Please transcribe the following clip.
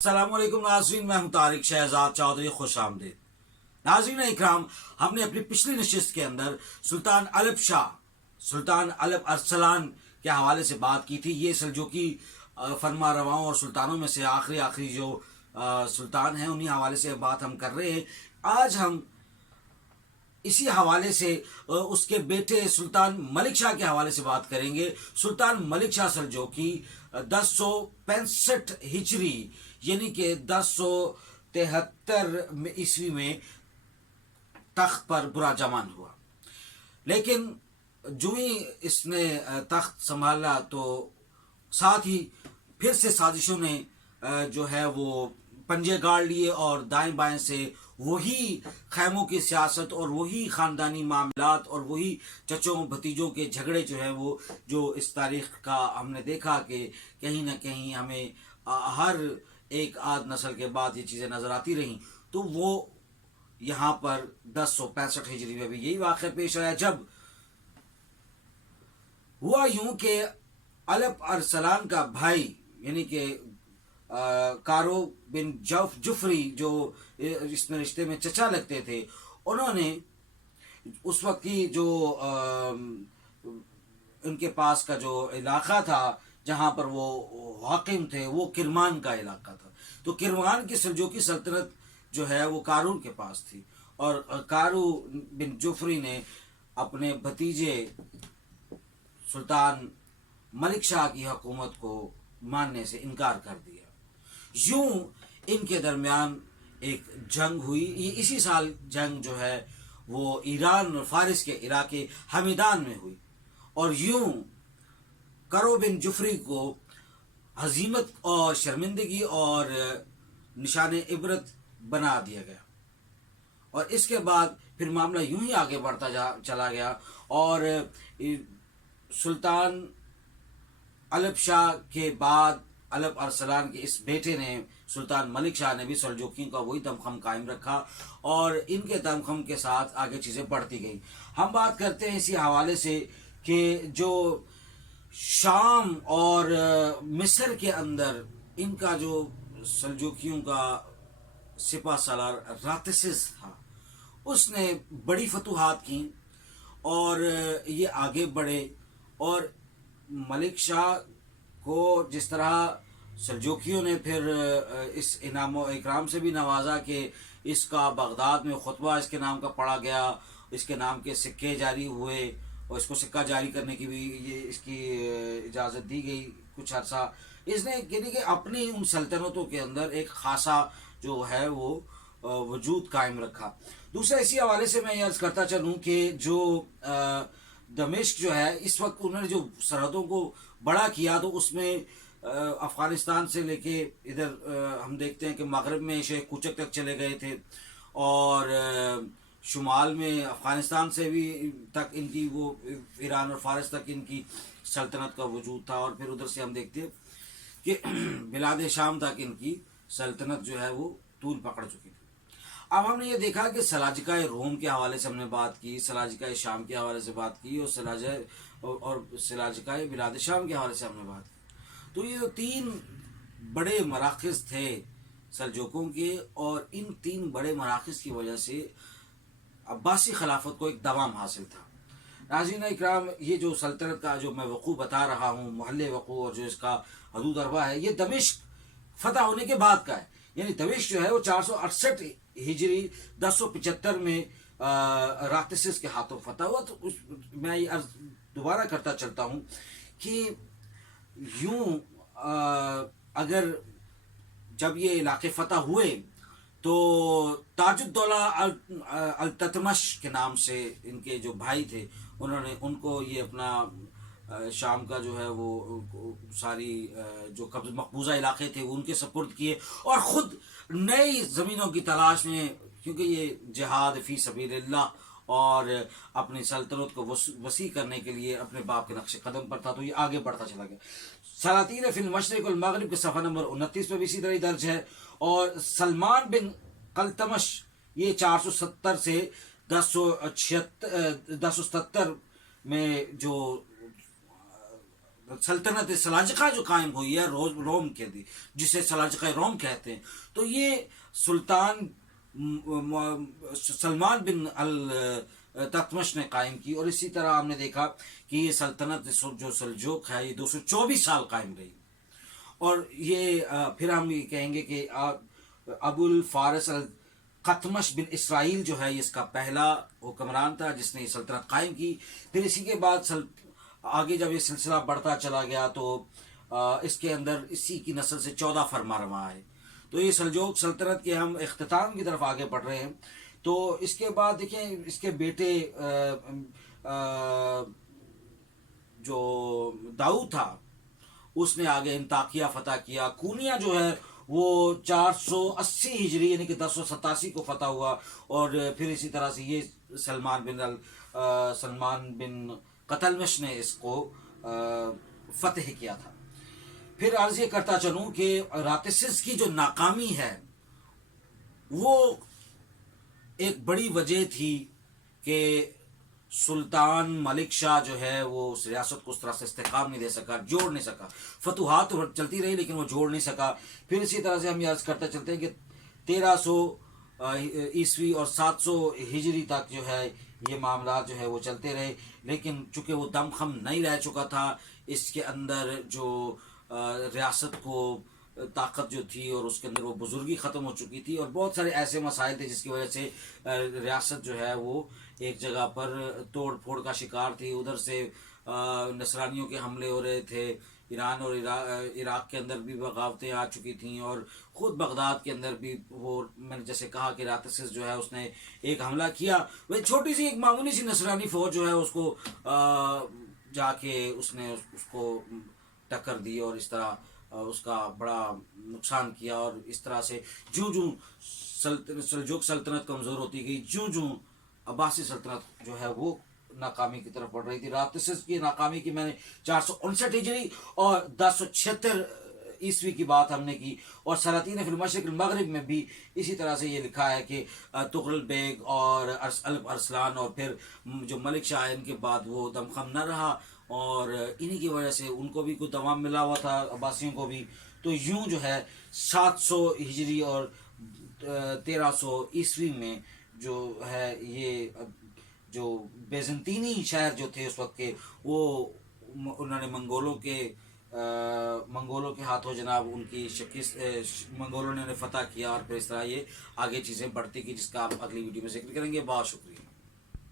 अस्सलाम वालेकुम नाज़रीन, मैं हूं तारिक शहजाद चौधरी। खुश आमदीद नाज़रीन इकराम। हमने अपनी पिछली नशिस्त के अंदर सुल्तान अलप अरसलान के हवाले से बात की थी। ये सल्जूकी फरमा रवाओं और सुल्तानों में से आखिरी जो सुल्तान हैं, उन्हीं हवाले से बात हम कर रहे हैं। आज हम इसी हवाले से उसके बेटे सुल्तान मलिक शाह के हवाले से बात करेंगे। सुल्तान मलिक शाह सल्जूकी 1065 हिजरी यानी कि 1073 ईस्वी में तख्त पर बुरा जमान हुआ। लेकिन जो ही इसने तख्त संभाला तो साथ ही फिर से साजिशों ने जो है वो पंजे गाड़ लिए और दाएं बाएं से वही खैमों की सियासत और वही ख़ानदानी मामलात और वही चचों भतीजों के झगड़े जो है वो जो इस तारीख़ का हमने देखा कि कहीं ना कहीं हमें हर एक आध नस्ल के बाद ये चीज़ें नज़र आती रहीं। तो वो यहाँ पर 1065 हिजरी में भी यही वाक़या पेश आया, जब हुआ यूं कि अलप अरसलान का भाई यानी कि कारो बिन जुफरी, जो इसमें रिश्ते में चचा लगते थे, उन्होंने उस वक्त की जो उनके पास का जो इलाका था जहाँ पर वो हाकिम थे, वो किरमान का इलाका था। तो किरमान की सल्जूकी सल्तनत जो है वो कारून के पास थी और कारू बिन जुफरी ने अपने भतीजे सुल्तान मलिक शाह की हुकूमत को मानने से इनकार कर दिया। यूं इनके दरमियान एक जंग हुई। ये इसी साल जंग जो है वो ईरान और फारिस के इलाके हमीदान में हुई और यूं करो बिन जुफरी को हजीमत और शर्मिंदगी और निशान इबरत बना दिया गया। और इसके बाद फिर मामला यूं ही आगे बढ़ता चला गया और सुल्तान अलप शाह के बाद अलप अरसलान के इस बेटे ने सुल्तान मलिक शाह ने भी सल्जूकियों का वही दमखम कायम रखा और इनके दमखम के साथ आगे चीज़ें बढ़ती गई। हम बात करते हैं इसी हवाले से कि जो शाम और मिस्र के अंदर इनका जो सल्जूकियों का सिपा सालार रातसिस था, उसने बड़ी फतूहात की और ये आगे बढ़े और मलिक शाह को जिस तरह सल्जूकियों ने फिर इस इनाम व इकराम से भी नवाजा कि इसका बगदाद में खुतबा इसके नाम का पढ़ा गया, इसके नाम के सिक्के जारी हुए और इसको सिक्का जारी करने की भी ये इसकी इजाज़त दी गई कुछ अर्सा। इसने यानी कि अपनी उन सल्तनतों के अंदर एक खासा जो है वो वजूद कायम रखा। दूसरा इसी हवाले से मैं ये अर्ज़ करता चलूँ कि जो दमिश्क जो है इस वक्त उन्होंने जो सरहदों को बड़ा किया तो उसमें अफ़गानिस्तान से लेके इधर हम देखते हैं कि मगरब में शेख कुचक तक चले गए थे और शुमाल में अफ़गानिस्तान से भी तक इनकी वो ईरान और फारस तक इनकी सल्तनत का वजूद था और फिर उधर से हम देखते हैं कि बिलाद शाम तक इनकी सल्तनत जो है वो तूल पकड़ चुकी थी। अब हमने ये देखा कि सलाजिका रोम के हवाले से हमने बात की, सलाजिका शाम के हवाले से बात की और सलाजिका बिलाद शाम के हवाले से हमने बात की। तो ये जो तीन बड़े मराकज़ थे सल्जूकों के और इन तीन बड़े मराकज़ की वजह से अब्बासी खिलाफत को एक दवाम हासिल था। नाज़रीन इकराम, ये जो सल्तनत का जो मैं वक़ू बता रहा हूँ, महल्ले वक़ू और जो इसका हदूद अरबा है, ये दमिश्क फ़तह होने के बाद का है। यानी दमिश्क जो है वो 468 हिजरी 1075 में रातसिस के हाथों फतह हुआ। तो मैं ये दोबारा करता चलता हूँ कि यूं अगर जब ये इलाके फतह हुए तो ताजुद्दौला अल-ततमश के नाम से इनके जो भाई थे उन्होंने उनको ये अपना शाम का जो है वो सारी जो कब्ज़ मकबूजा इलाके थे उनके सपुर्द किए और ख़ुद नई ज़मीनों की तलाश में, क्योंकि ये जिहाद फ़ी सबीलिल्लाह और अपनी सल्तनत को वसी करने के लिए अपने बाप के नक्श कदम पर था, तो ये आगे बढ़ता चला गया। सलातीन फ़िल मशरिक़ वल मग़रिब के सफ़ा नंबर 29 पर भी इसी तरह दर्ज है। और सलमान बिन कलतमश ये 470 से 1077 में जो सल्तनत सलाजिका जो कायम हुई है रोम के दी, जिसे सलाजिका रोम कहते हैं, तो ये सुल्तान सलमान बिन अल तत्मश ने कायम की। और इसी तरह हमने देखा कि ये सल्तनत जो सल्जोक है ये 224 साल कायम रही। और ये फिर हम ये कहेंगे कि अबुल फारिस अल खतमश बिन इसराइल जो है इसका पहला हुक्मरान था जिसने ये सल्तनत कायम की। फिर इसी के बाद आगे जब ये सिलसिला बढ़ता चला गया तो इसके अंदर इसी की नस्ल से 14 फरमारवा आए। तो ये सल्जोक सल्तनत के हम इख्तिताम की तरफ आगे बढ़ रहे हैं। तो इसके बाद देखें इसके बेटे जो दाऊद था उसने आगे इंताकिया फतह किया। कूनिया जो है वो 480 हिजरी यानी कि 1087 को फतह हुआ। और फिर इसी तरह से ये सलमान बिन कतलमश ने इसको फतेह किया था। फिर अर्ज ये करता चलूं कि रातिसिस की जो नाकामी है वो एक बड़ी वजह थी कि सुल्तान मलिक शाह जो है वो उस रियासत को उस तरह से इस्तेकाम नहीं दे सका, जोड़ नहीं सका। फतुहात तो चलती रही लेकिन वो जोड़ नहीं सका। फिर इसी तरह से हम याद करते चलते हैं कि 1300 ईस्वी और 700 हिजरी तक जो है ये मामला जो है वो चलते रहे। लेकिन चूंकि वो दमखम नहीं रह चुका था, इसके अंदर जो रियासत को ताकत जो थी और उसके अंदर वो बुजुर्गी ख़त्म हो चुकी थी और बहुत सारे ऐसे मसाइल थे जिसकी वजह से रियासत जो है वो एक जगह पर तोड़ फोड़ का शिकार थी। उधर से नसरानियों के हमले हो रहे थे, ईरान और इराक़ के अंदर भी बगावतें आ चुकी थीं और ख़ुद बगदाद के अंदर भी वो मैंने जैसे कहा कि रातिसिस जो है उसने एक हमला किया। वही छोटी सी एक मामूली सी नसरानी फ़ौज जो है उसको जाके उसने उसको टक्कर दी और इस तरह उसका बड़ा नुकसान किया। और इस तरह से जूं जूं सल्जुक सल्तनत कमज़ोर होती गई, जूं जूं अब्बासी सल्तनत जो है वो नाकामी की तरफ बढ़ रही थी। रातिसिस की नाकामी की मैंने 459 हिजरी और 1076 ईस्वी की बात हमने की। और सलातीन फिल मशरिक़ मगरिब में भी इसी तरह से ये लिखा है कि तुगरल बेग और अरसलान और फिर जो मलिक शाह इनके बाद वो दमखम न रहा और इन्हीं की वजह से उनको भी कुछ दवाम मिला हुआ था, अब्बासियों को भी। तो यूं जो है 700 हिजरी और 1300 ईस्वी में जो है ये जो बेज़ंतीनी शहर जो थे उस वक्त के वो उन्होंने मंगोलों के हाथों जनाब उनकी मंगोलों ने फतह किया और फिर इस तरह ये आगे चीज़ें बढ़ती की जिसका आप अगली वीडियो में जिक्र करेंगे। बहुत शुक्रिया।